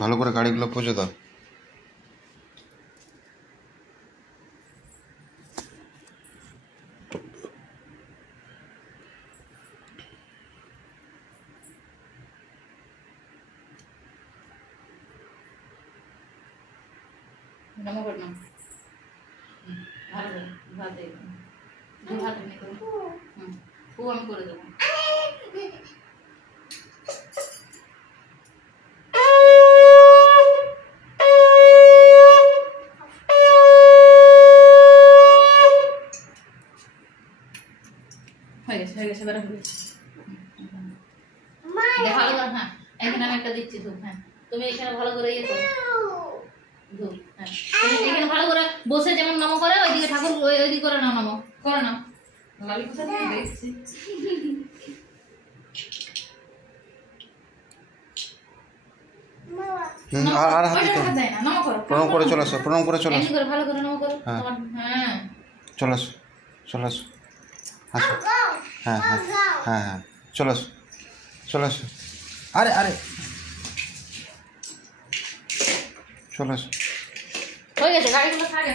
ভালো করে গাড়িগুলো পৌঁছে দাও। নমো করলাম ভালো করে ভাত দে দু হাত আমি করে ও আমি করে দেবো। হয়ে গেছে বেড়া হয়ে গেছে। ভালো করে হ্যাঁ এখানে আমি একটা দিচ্ছি ধূপ। হ্যাঁ তুমি এখানে ভালো করে ইয়ে করো ধূপ। হ্যাঁ তুমি এখানে ভালো করে বসে যেমন নমো করে ওইদিকে ঠাকুর ওইদিকে করে নাও নমো করে নাও। লালি কোথা থেকে দেখছি আর হাত দিতে প্রণাম করে চলে আসো, প্রণাম করে চলে আসো। ভালো করে নমো করো। হ্যাঁ চলে আসো, চলে আসো, আসো। হ্যাঁ হ্যাঁ হ্যাঁ হ্যাঁ চলে আসো, চলে আসো। আরে আরে চলে আসো। হয়ে গেছে গাড়িগুলো থাকে।